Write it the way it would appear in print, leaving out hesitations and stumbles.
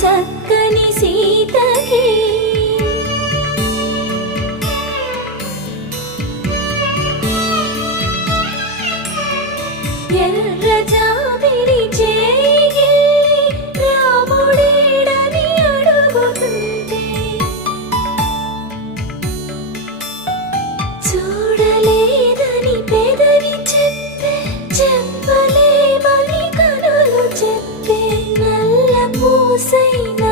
చక్కని సీతకి ఎర్ర జాబిలి చేయి రాముడేడని అడుగుతుంటే చూడలేదని పెదవి చెప్పే చెప్పలేమని కనులు చెప్పే నల్ల పూసైన